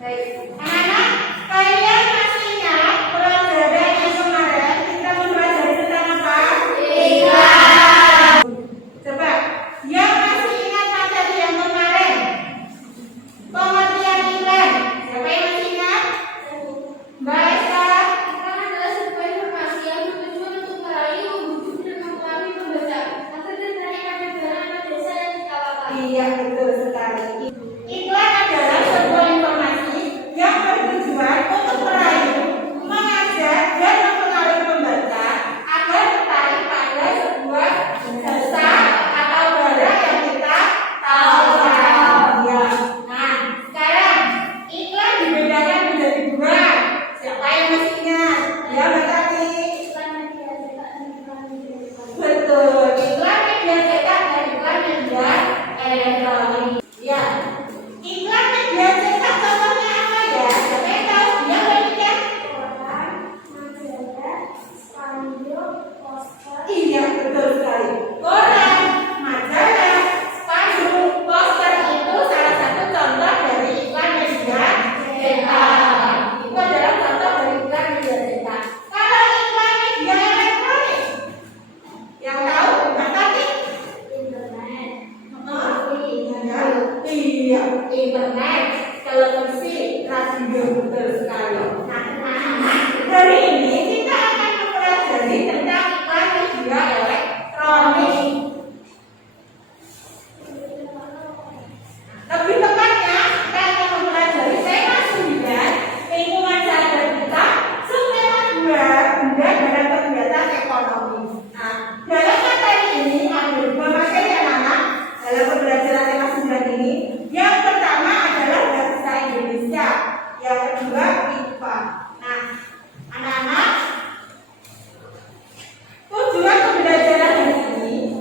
Baik, anak-anak, kalian masih ingat pelajaran yang kemarin kita mempelajari tentang apa? Iklan. Coba, yang masih ingat materi yang kemarin? Pengertian iklan. Siapa yang masih ingat? Mbak Esa. Iklan adalah sebuah informasi yang bertujuan untuk meraih, membujuk, dan mempengaruhi pembaca agar tertarik pada barang atau jasa yang ditawarkan. Iya, betul sekali. Iklan adalah sebuah informasi yang bertujuan untuk merayu, mengajak, dan mempengaruhi pembaca agar tertarik pada sebuah jasa atau barang yang kita tawarkan. Ya. Nah, sekarang iklan dibedakan menjadi dua. Siapa yang masih ingat? Ya, Mbak Tati. Iklan media cetak dan iklan media elektronik. Betul, iklan media cetak dan iklan media elektronik. Ya, iklan media cetak contohnya apa ya? Siapa yang tahu? Dia berpikir. Koran, majalah, spanduk, poster. Iya, betul sekali. Koran, majalah, spanduk, poster itu salah satu contoh dari iklan media cetak. Itu adalah contoh dari iklan media cetak. Kalau iklan media elektronik, yang tahu Mbak Tati? Internet. Iya, internet, televisi, radio, betul sekali. Nah, anak-anak, hari ini kita akan mempelajari tentang iklan media elektronik. Lebih tepatnya, kita akan mempelajari tema 9, lingkungan sadar kita, subtema 2, benda dalam kegiatan ekonomi. Nah, dalam materi ini ada dua materi anak-anak dalam pembelajaran tema 9 ini. Yang pertama adalah bahasa Indonesia, yang kedua IPA. Nah, anak-anak, tujuan pembelajaran hari ini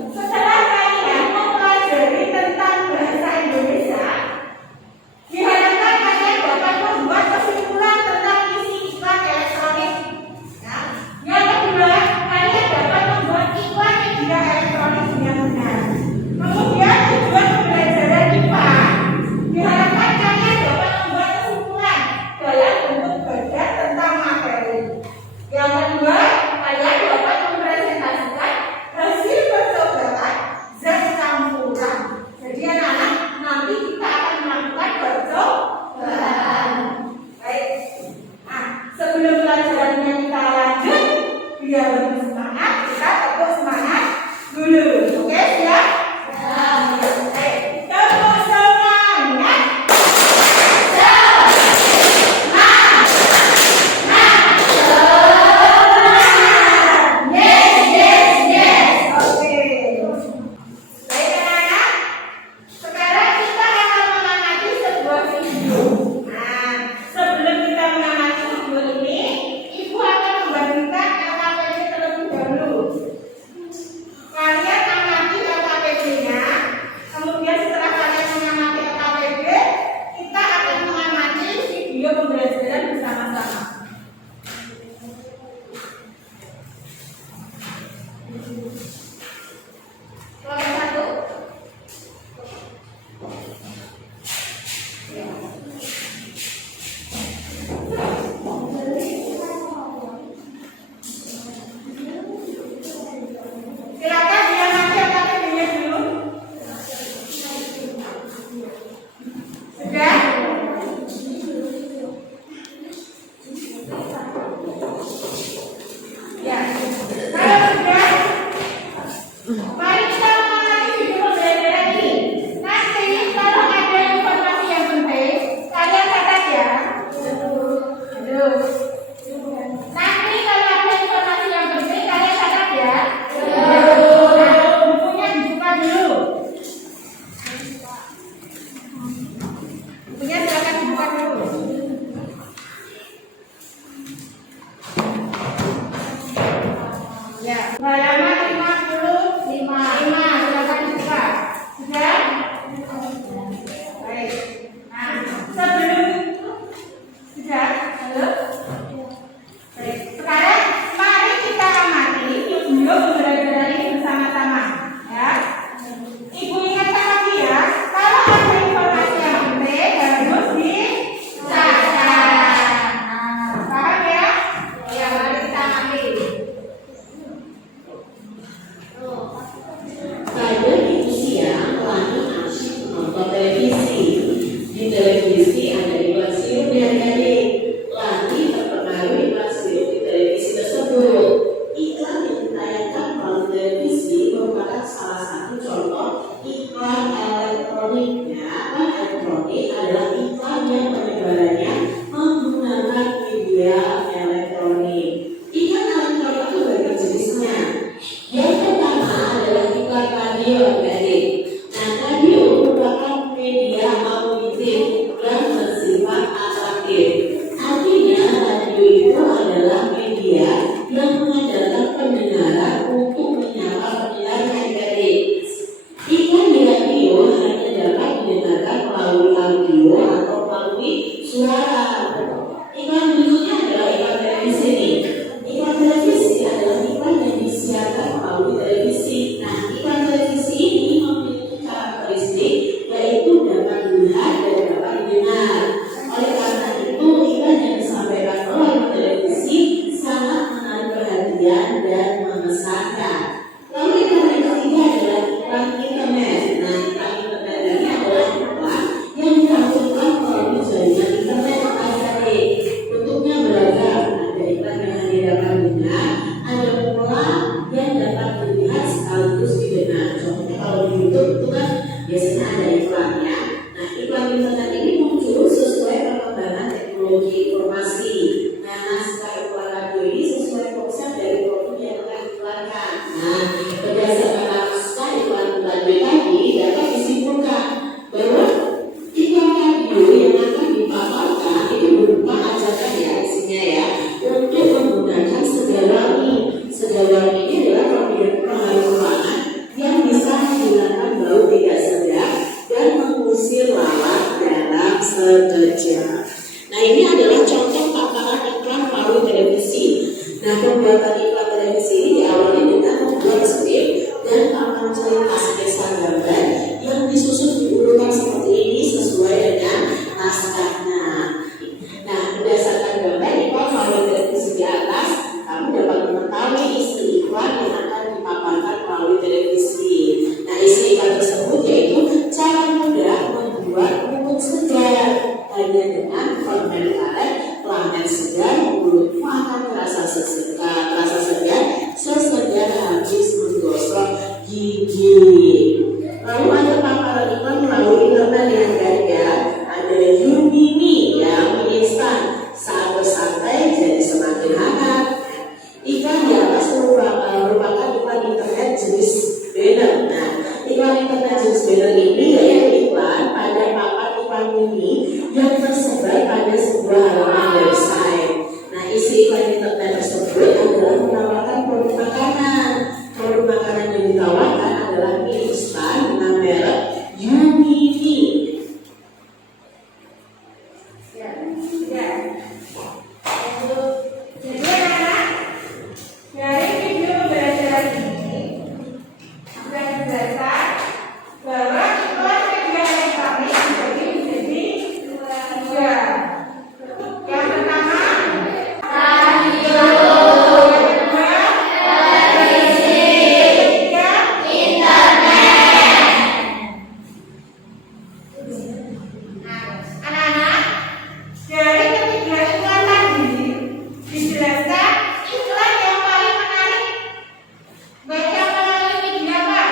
sekerja. Nah, ini adalah contoh paparan iklan melalui televisi. Nah, pembuatan iklan televisi ini diawali dengan membuat skrip dan papan cerita sketsa gambar yang disusun diurutan seperti ini sesuai dengan naskahnya. Nah, berdasarkan gambar iklan melalui televisi di atas, kamu dapat mengetahui isi iklan yang akan dipaparkan melalui televisi. Nah, isi iklan tersebut yaitu cara mudah membuat rumput segar hanya dengan permen karet, pelanggan segar, mulutmu akan terasa segar sesegar habis menggosok gigi. Lalu ada paparan iklan melalui internet yang gaya, ada Yumini yang mie instan, saat bersantai jadi semakin hangat. Iklan di atas merupakan iklan internet jenis banner. Nah, iklan internet jenis banner ini yaitu iklan pada papan iklan mini yang tersebar pada sebuah halaman website. Nah, isi iklan internet tersebut adalah menawarkan produk makanan. Produk makanan yang ditawarkan adalah mie instan dengan merek Yumini. Ya. Jadi anak-anak, dari video pembelajaran ini sudah belajar bahwa iklan media elektronik menjadi tiga. Yang pertama, radio. Yang kedua, televisi. Yang ketiga, internet. Nah, anak-anak, dari ketiga iklan tadi dijelaskan iklan yang paling menarik baik yang melalui media apa?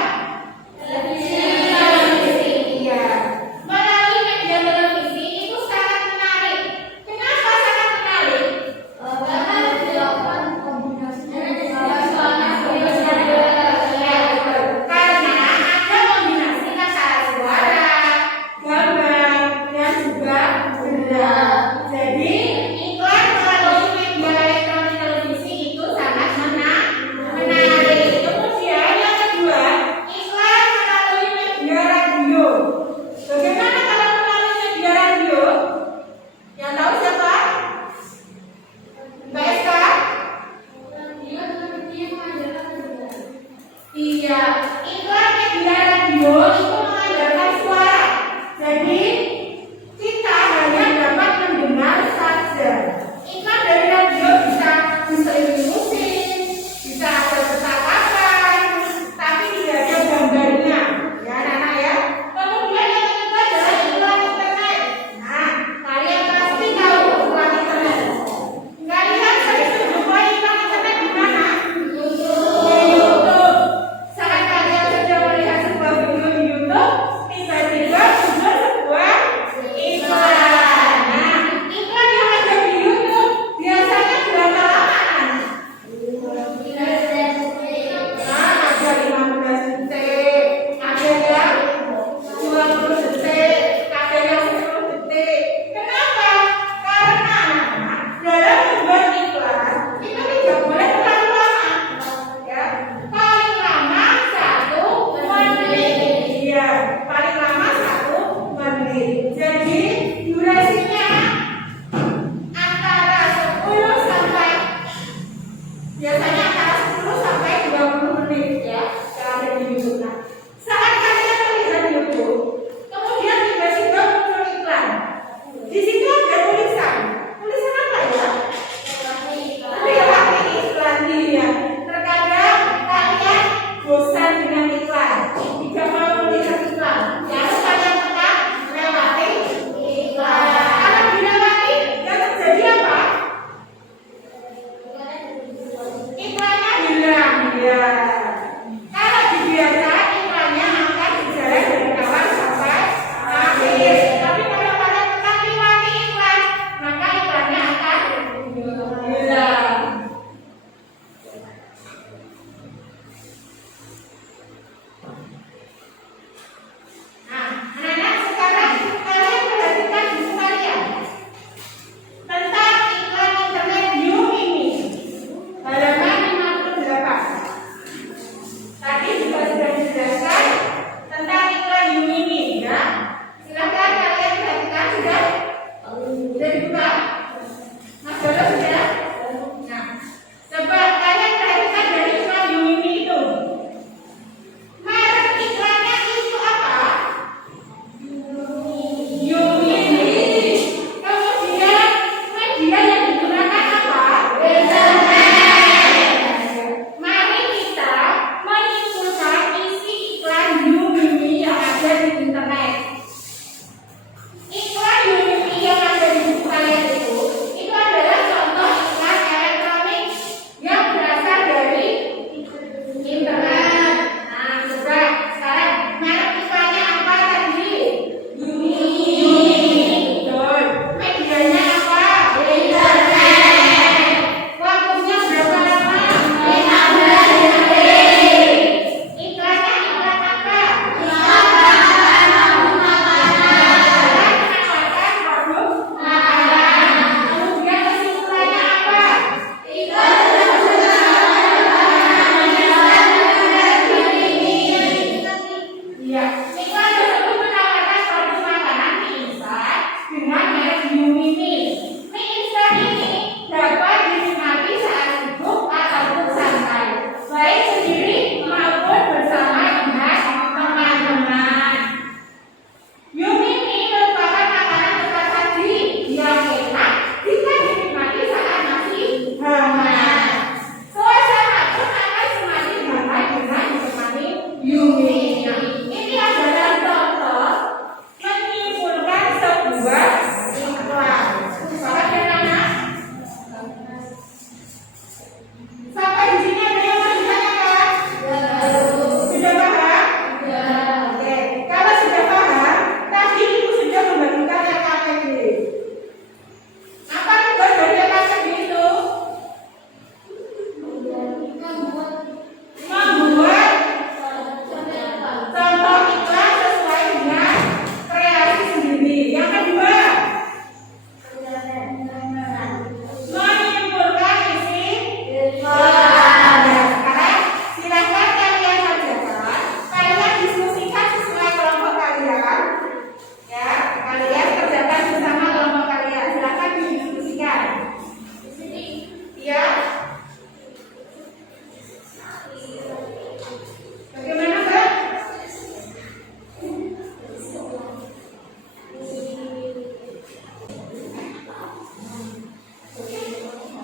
Televisi. Iya. Melalui media televisi itu sangat menarik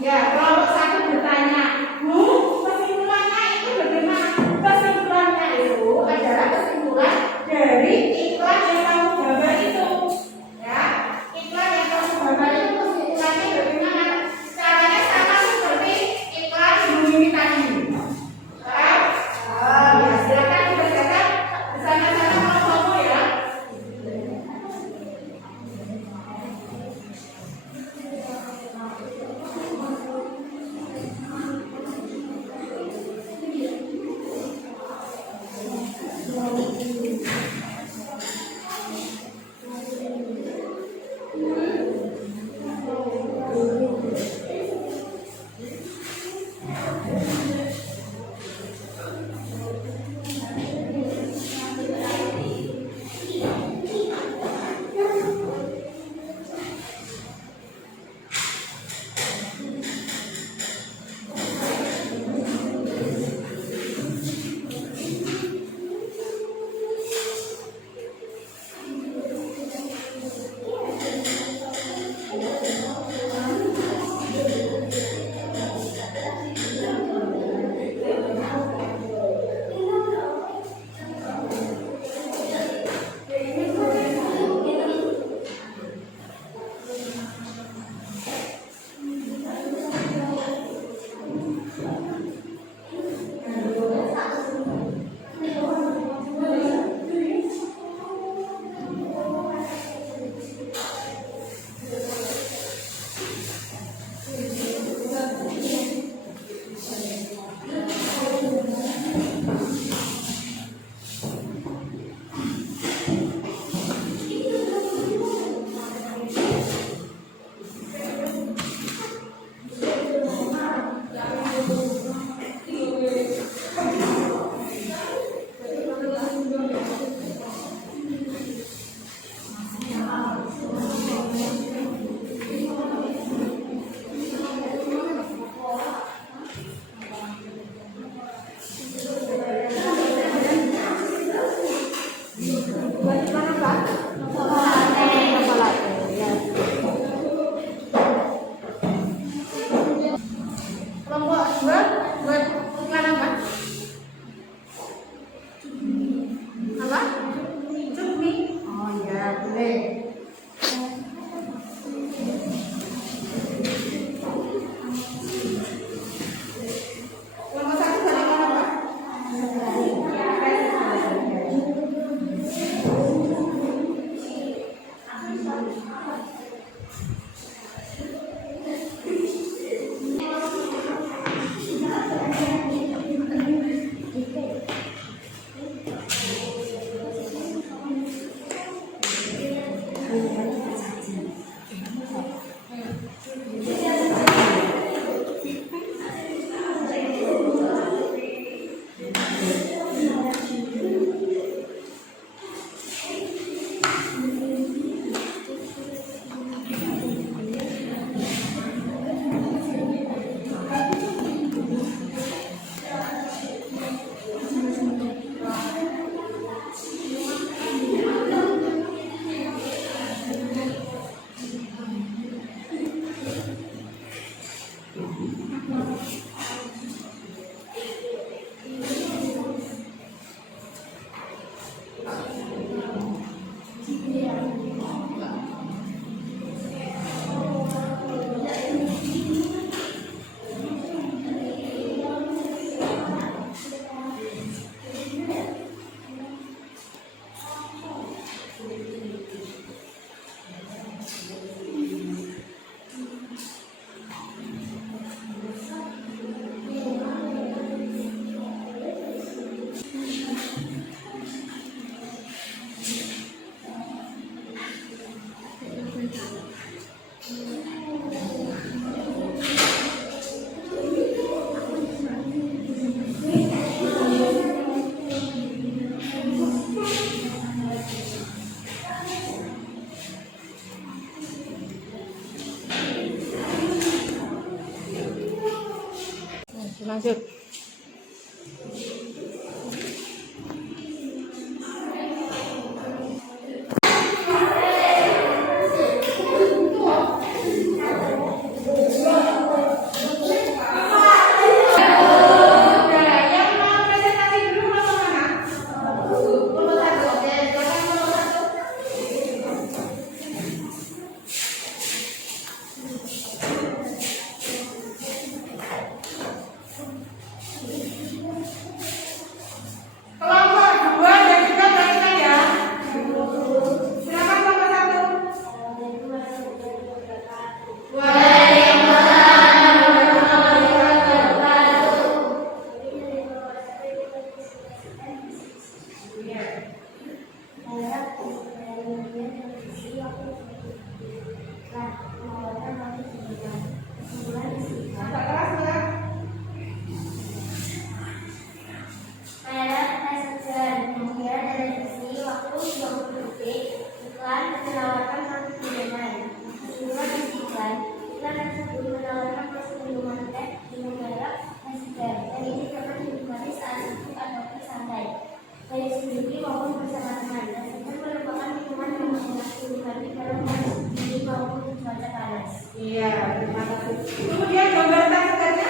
Ya, kelompok satu bertanya, Bu, kesimpulannya itu bagaimana? Kesimpulannya itu adalah kesimpulan dari iklan yang kamu gambar itu. Ya, iklan yang kamu gambar itu kesimpulannya bagaimana? Caranya sama seperti iklan Ibu Mimi tadi. Ya, silakan dikerjakan bersama-sama kelompokmu ya. Kelompok dua buat iklan apa? Apa? Cumi. Oh ya, boleh. Kelompok satu buat iklan apa? Lanjut. Iya, terima kasih. Kemudian gambar tangannya.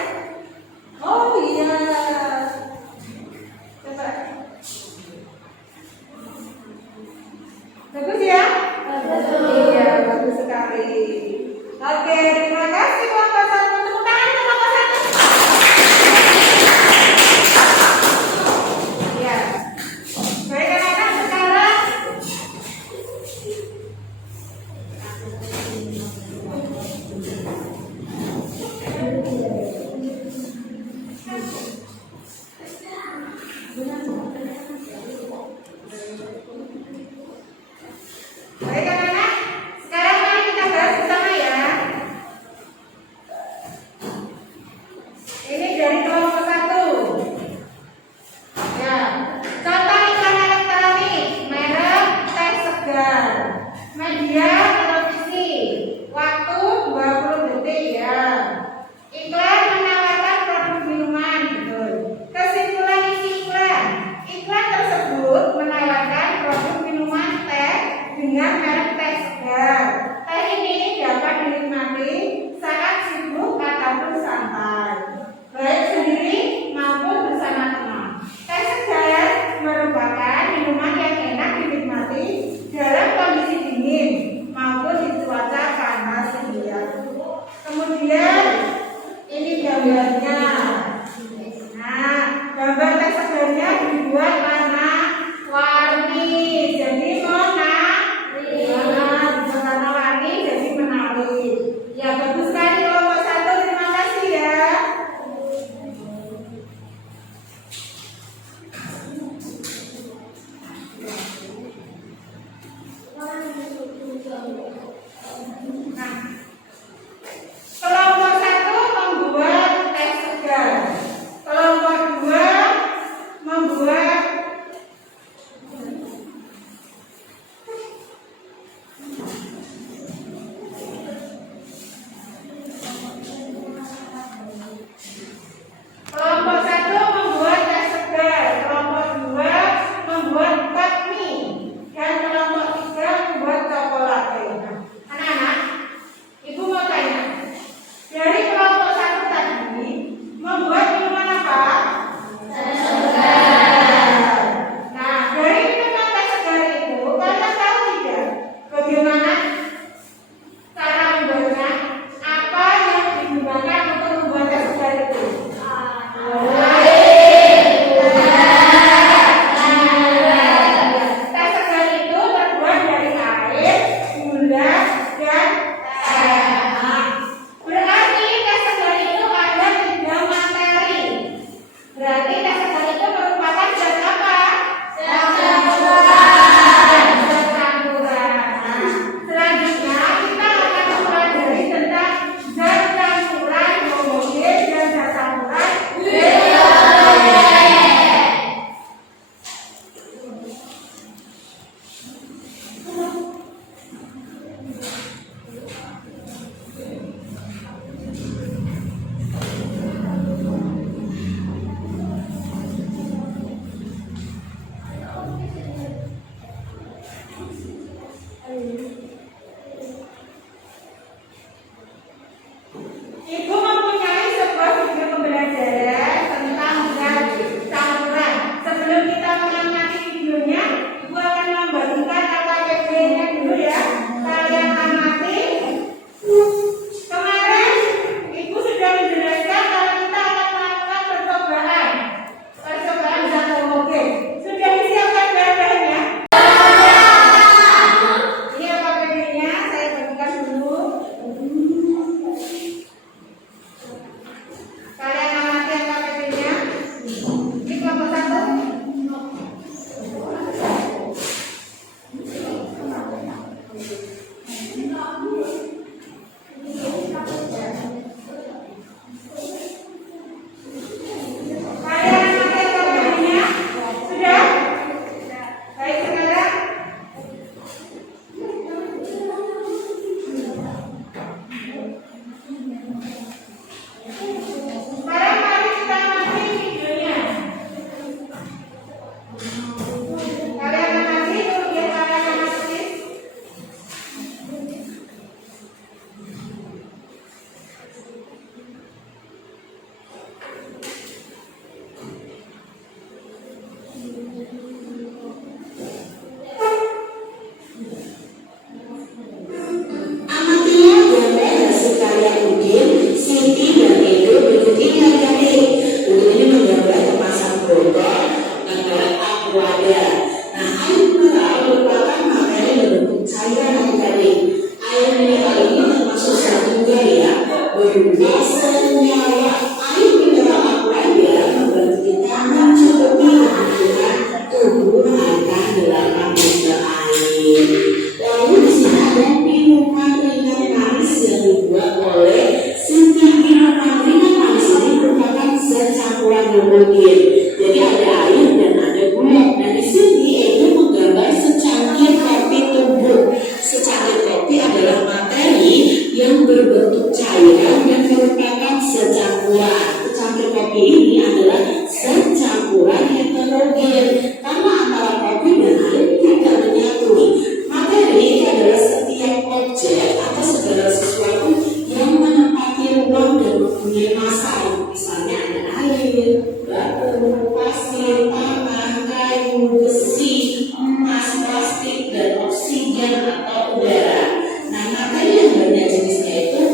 Oh iya. Coba. Bagus ya? Iya, bagus sekali. Oke, terima kasih kelompok satu. Tepuk tangan kelompok satu. Iya. Baik anak-anak, sekarang Baik anak-anak, sekarang mari kita bahas bersama ya. berupa senyawa air mineral aqua membantu kita mencukupi kebutuhan tubuh akan 8 liter air. Lalu di sini ada minuman ringan manis yang dibuat oleh setiap minuman ringan manis ini merupakan zat campuran homogen. Jadi ada air dan ada gula. Nah di sini itu menggambar secangkir kopi tubuh. Secangkir kopi adalah materi yang berbentuk cairan dan merupakan zat campuran. Secangkir kopi ini adalah zat campuran heterogen karena antara kopi dan air tidak menyatu. Materi itu adalah setiap objek atau segala sesuatu yang menempati ruang dan mempunyai massa. Misalnya ada air, batu, pasir, tanah, kayu, besi, emas, plastik, dan oksigen atau udara. Nah, materi yang banyak jenisnya itu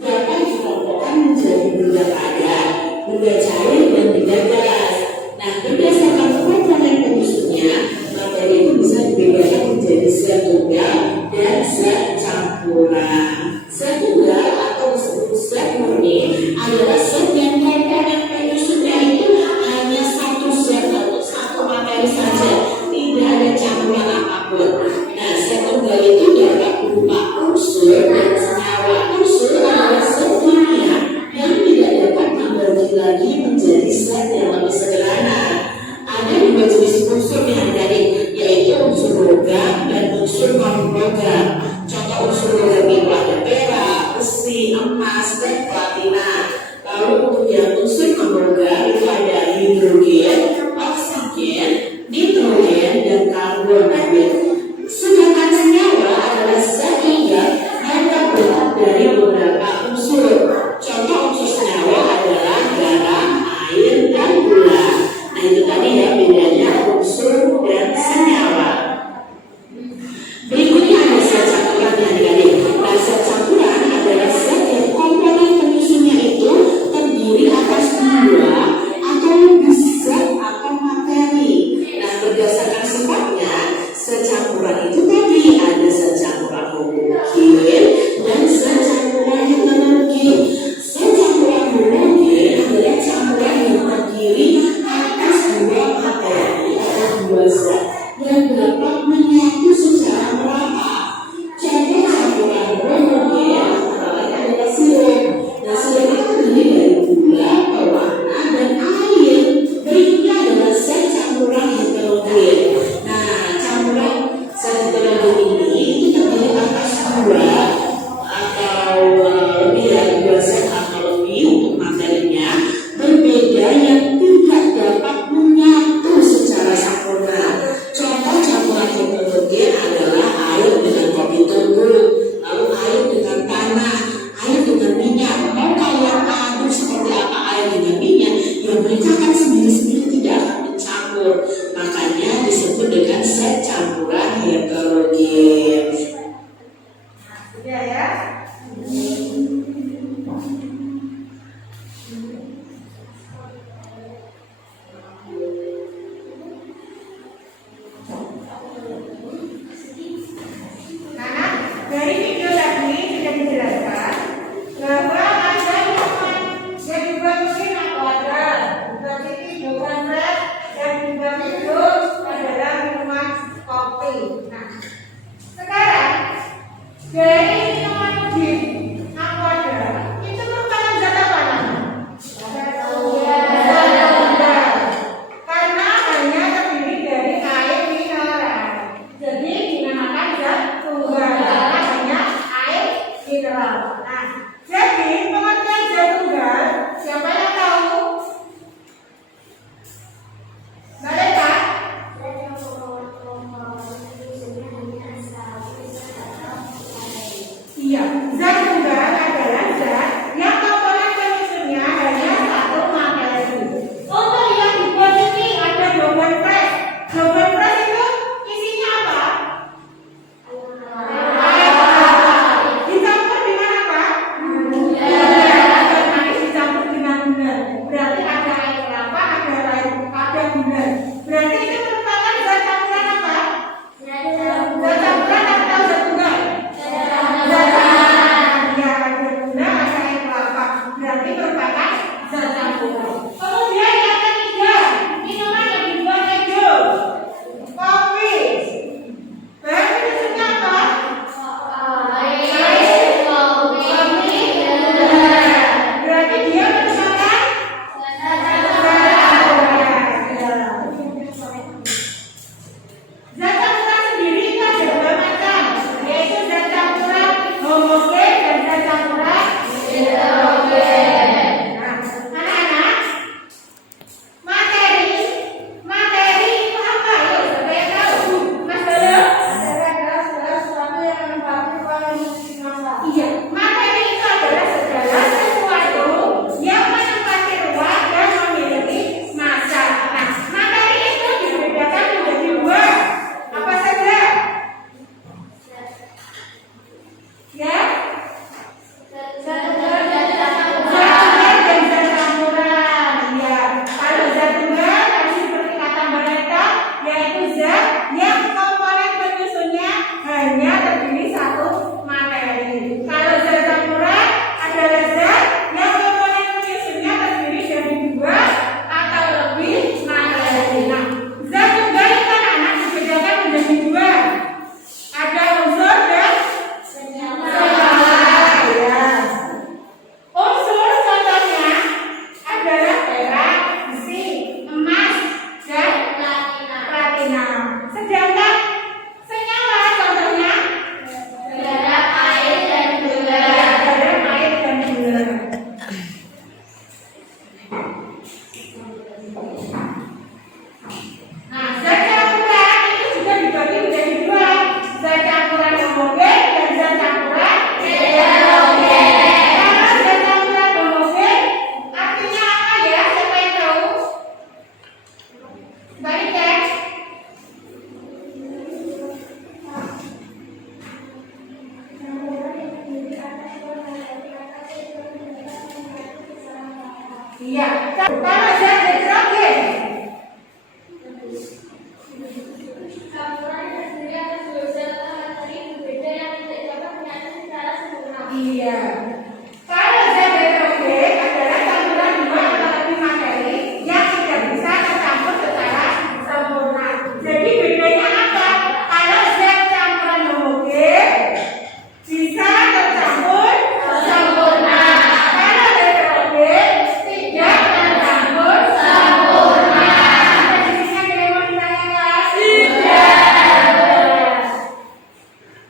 dapat dikelompokkan menjadi benda padat, benda cair, dan benda gas. Nah, berdasarkan komponen penyusunnya, materi itu bisa dibedakan menjadi zat tunggal dan zat campuran. Zat tunggal atau disebut zat murni adalah zat yang komponen penyusunnya itu hanya satu zat atau satu materi saja, tidak ada campuran apapun. Nah, zat tunggal itu dapat berupa unsur dan senyawa. Unsur adalah zat kimia yang tidak dapat dibagi lagi menjadi zat yang lebih sederhana. Ada 2 jenis unsur yang tadi, yaitu unsur logam dan unsur non logam. Contoh unsur logam itu ada perak, besi, emas, dan platina. Lalu kemudian unsur non logam itu ada hidrogen, oksigen, nitrogen, dan karbon. Sedangkan senyawa adalah zat tunggal yang terbentuk dari beberapa unsur. Contoh unsur senyawa adalah garam, air, dan gula. Nah itu tadi ya bedanya unsur dan senyawa. Berikutnya ada zat campuran yang tadi. Nah, zat campuran adalah zat yang komponen penyusunnya itu terdiri atas 2 atau lebih zat atau materi. Nah, berdasarkan sebabnya zat campuran itu tadi ada zat campuran homogen dan zat campuran heterogen. Zat campuran homogen adalah campuran yang terdiri atas 2 materi atau 2 zat yang dapat menyatu secara merata. Contoh campuran homogen antara lain adalah sirup. Nah, sirup itu terdiri dari gula, pewarna, dan air. Berikutnya adalah zat campuran heterogen. Nah, campuran zat heterogen ini itu terdiri atas 2 atau lebih dari 2 zat atau lebih untuk materinya berbeda yang tidak dapat menyatu secara sempurna. Contoh campuran heterogen adalah air dengan kopi tubuh, lalu air dengan tanah, air dengan minyak. Mau kalian aduk seperti apa air dengan minyak, yang mereka kan sendiri-sendiri tidak akan mencampur. Makanya disebut dengan zat campuran heterogen. Sudah ya? Nah, dari video tadi sudah dijelaskan bahwa ada minuman yang dibuat mesin aquader, dibuat ini minuman fresh, dan dibuat itu adalah minuman kopi. Nah, sekarang dari minuman di aquader itu merupakan zat apa namanya? Zat tunggal. Karena hanya terdiri dari air mineral. Jadi dinamakan zat tunggal karena hanya air mineral. Nah, jadi pengertian zat tunggal siapa yang tahu? Mereka? Iya, zat tunggal adalah zat yang komponen penyusunnya hanya satu materi. Untuk yang dibuat ini ada dogan fresh. Dogan fresh itu isinya apa? Dicampur dengan apa? Air manis dicampur dengan gula. Berarti ada air kelapa, ada gula. Berarti itu merupakan zat campuran apa? Zat campuran atau zat tunggal? Zat campuran. Iya, materi itu adalah segala sesuatu yang menempati ruang dan memiliki massa. Nah, materi itu dibedakan menjadi dua. Apa saja? Ya? Zat tunggal dan zat campuran. Ya, kalau zat tunggal tadi seperti kata Mbak Neta, yaitu zat yang komponen penyusunnya hanya terdiri satu materi. Kalau zat campuran adalah zat yang komponen penyusunnya terdiri dari dua atau lebih materi. Nah, zat tunggal itu anak-anak dibedakan menjadi dua. Ada unsur dan senyawa. Ya. Unsur contohnya adalah perak, besi, emas, dan platina. Sedangkan senyawa contohnya garam, air, dan gula. Nah, zat campuran itu juga dibagi menjadi dua. Zat campuran homogen dan zat campuran heterogen. Kalau zat campuran homogen artinya apa ya? Siapa yang tahu? Baik ya? Iya. Kalau zat heterogen Campuran terdiri atas dua zat atau materi berbeda yang tidak dapat menyatu secara sempurna. iya. Kalau zat heterogen adalah campuran dua atau lebih materi yang tidak bisa tercampur secara sempurna. Jadi bedanya apa? Kalau zat campuran homogen bisa tercampur sempurna. Kalau heterogen tidak tercampur sempurna. Definisinya dari mau ditanyakan? Tidak.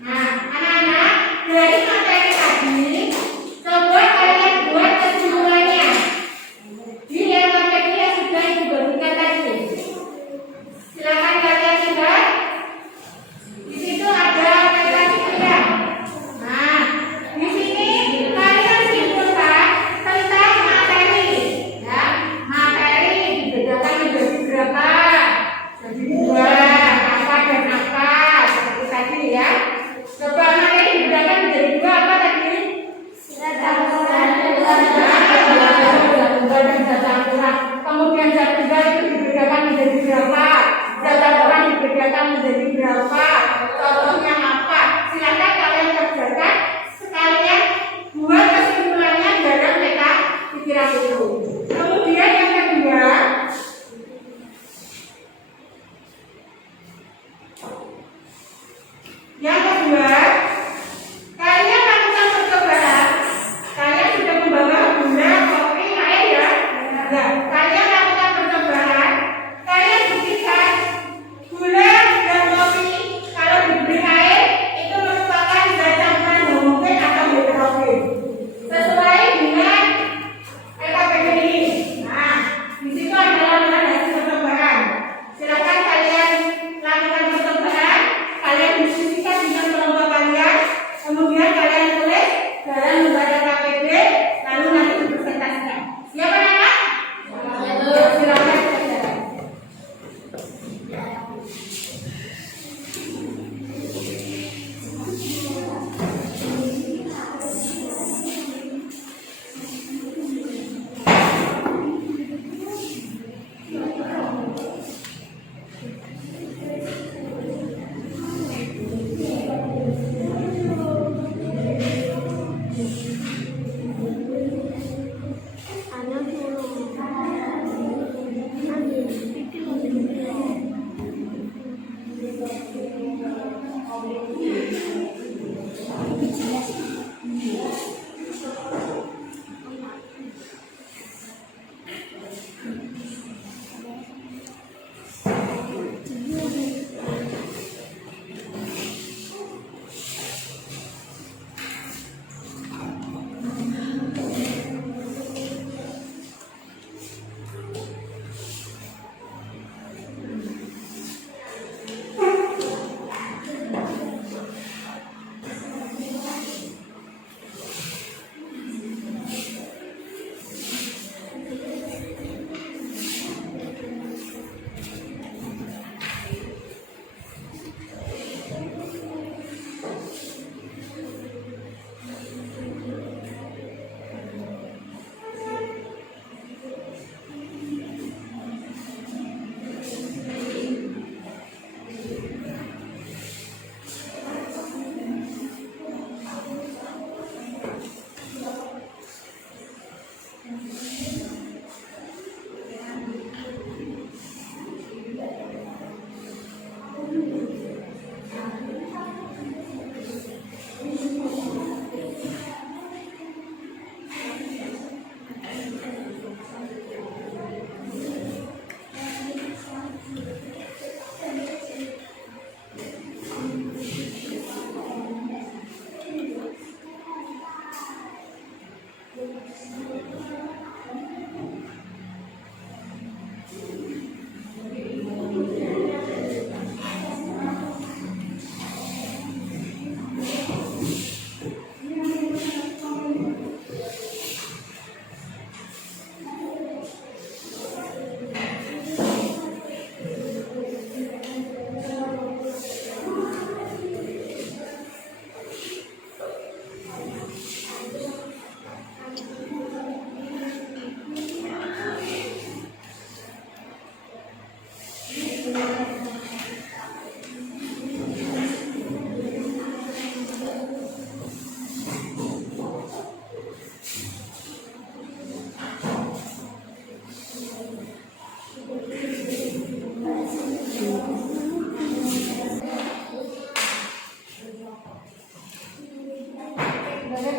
Nah, anak-anak, dari materi tadi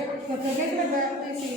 Gabagnya kita gak isi.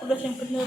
Udah yang bener.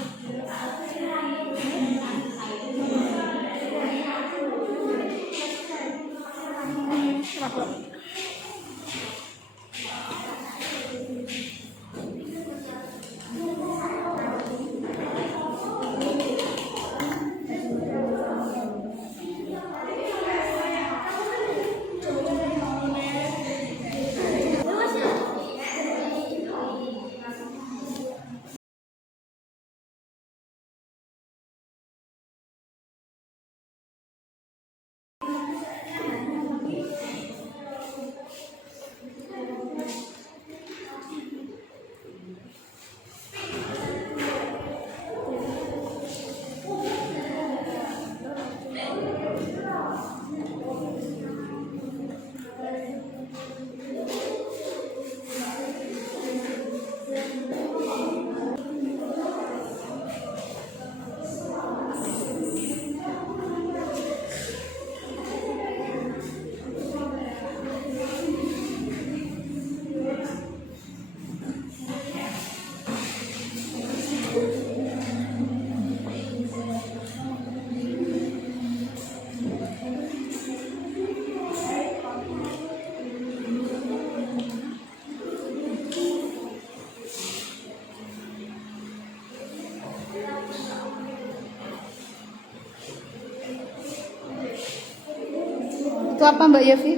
Itu apa Mbak Yavi?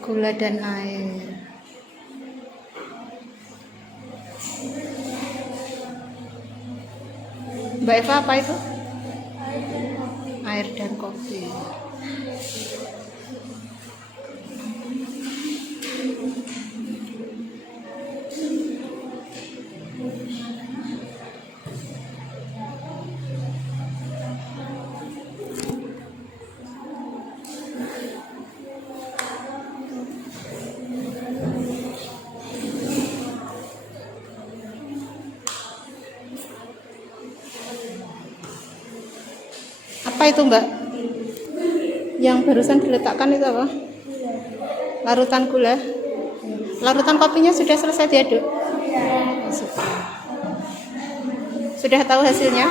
Gula dan air. Mbak Eva apa itu? Air dan kopi. Apa itu Mbak? Yang barusan diletakkan itu apa? Larutan gula. Larutan kopinya sudah selesai diaduk? Sudah tahu hasilnya?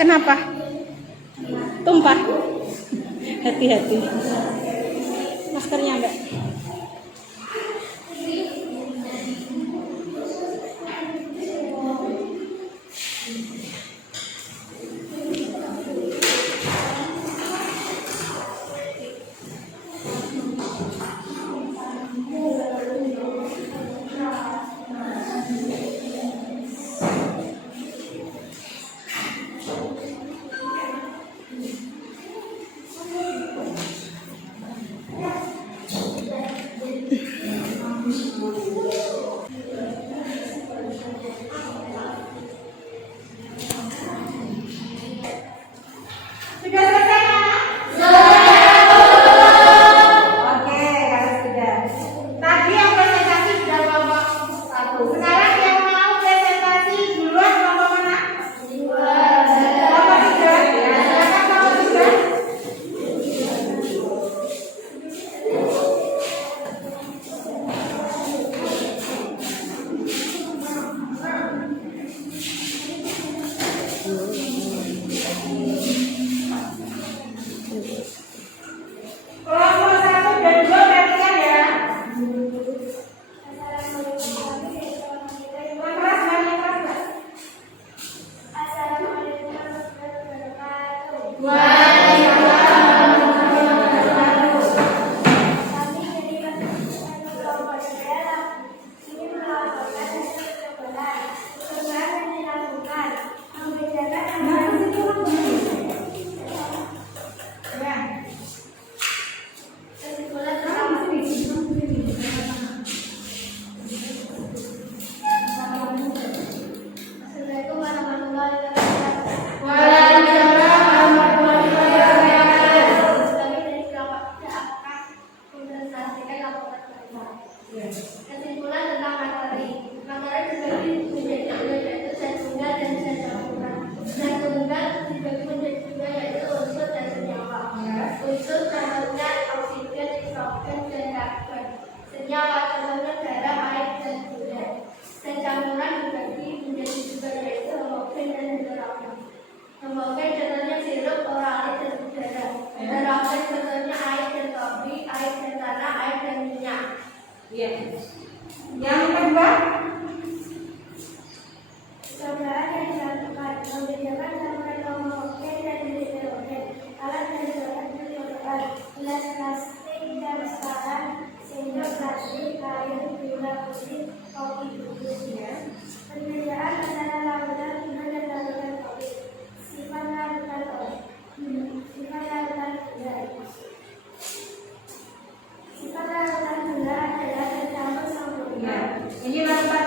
Kenapa? Tumpah. Hati-hati. Maskernya enggak? Kelompok 1 dan 2 perhatikan ya. Yang keras, Mbak, yang keras, Mbak. Assalamualaikum warahmatullahi wabarakatuh. Waalaikumsalam warahmatullahi wabarakatuh. Kami dari kelompok daerah ini melaporkan hasil percobaan yang dilakukan membedakan antara Ya. kesimpulan pertama. Assalamualaikum warahmatullahi wabarakatuh. Waalaikumsalam warahmatullahi wabarakatuh. Kami dari kelompok akan mempresentasikan laporan kita. Kesimpulan tentang materi. Materi dibagi menjadi dua, yaitu zat tunggal dan zat campuran. Zat tunggal dibagi menjadi dua, yaitu unsur dan senyawa. Unsur contohnya oksigen, nitrogen, dan karbon. Senyawa contohnya darah, air, dan gula. Zat campuran dibagi menjadi dua, yaitu homogen dan heterogen. Homogen contohnya sirup, oralin, dan udara. Heterogen contohnya air dan kopi, air dan tanah, air dan minyak. Iya. Yang kedua, Percobaan yang dilakukan membedakan campuran homogen dan heterogen. Alat dan bahan percobaan: gelas plastik dan sekarang, sendok plastik, air, gula putih, kopi bubuk. Perbedaan antara larutan gula dan larutan kopi. Sifat larutan kopi. Sifat larutan gula. Sifat larutan gula adalah tercampur sempurna. ini lakukan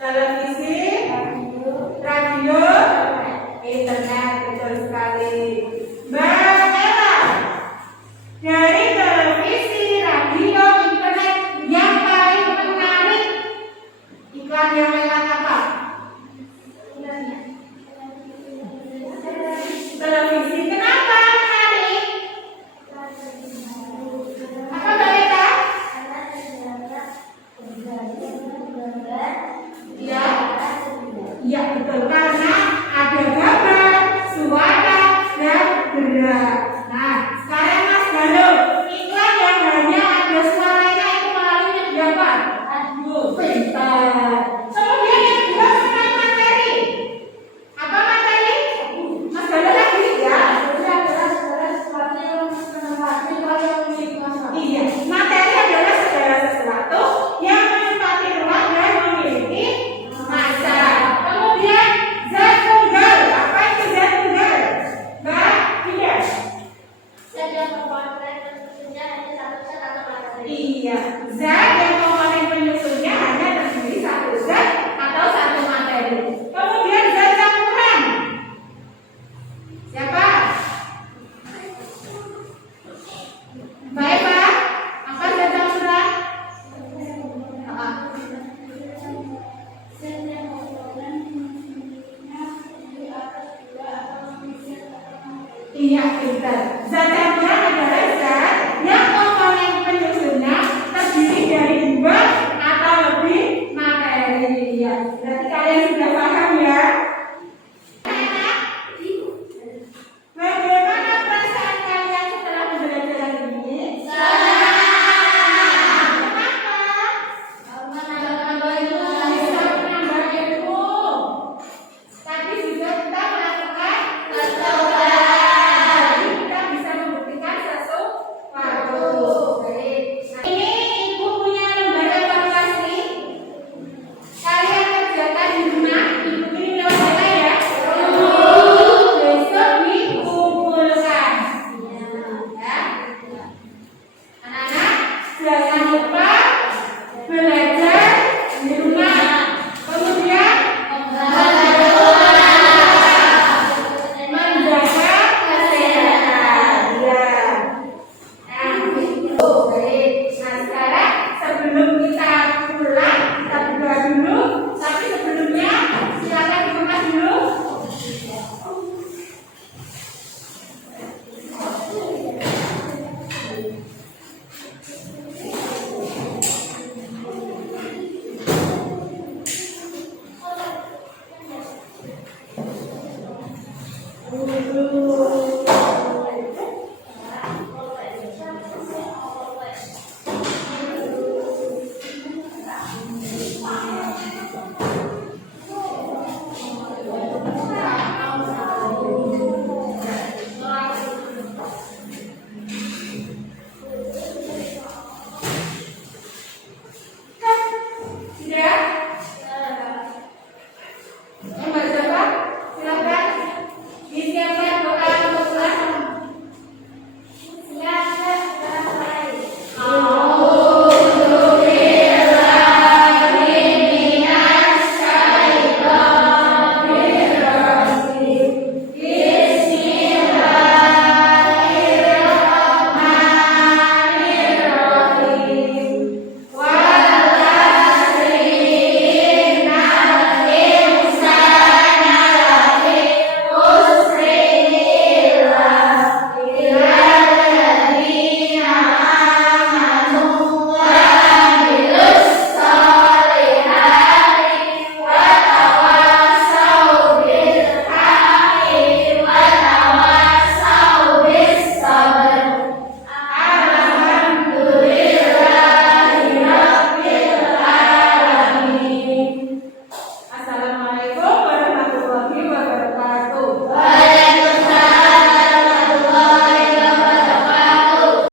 televisi, radio, internet, betul sekali. Mbak Ella, dari televisi, radio, internet yang paling menarik iklan yang lewat apa? Televisi. Kenapa menarik? Apa Mbak Ella? Ya, ya betul, karena ada gambar, suara, dan gerak. Nah, sekarang Mas Galuh, iklan yang hanya ada suaranya itu melalui media apa? Pintar. Kemudian yang kedua mengenai materi. Apa materi? Mas Galuh lagi ya? Iya, materi adalah segala sesuatu yang menempati ruang dan memiliki masa. Kemudian zat tunggal. Apa itu zat tunggal? Mbak, iya. Iya, zat yang komponen penyusunnya hanya terdiri satu zat atau satu materi. Kemudian zat campuran. Siapa? Mbak Eva, apa zat campuran? Iya, pintar.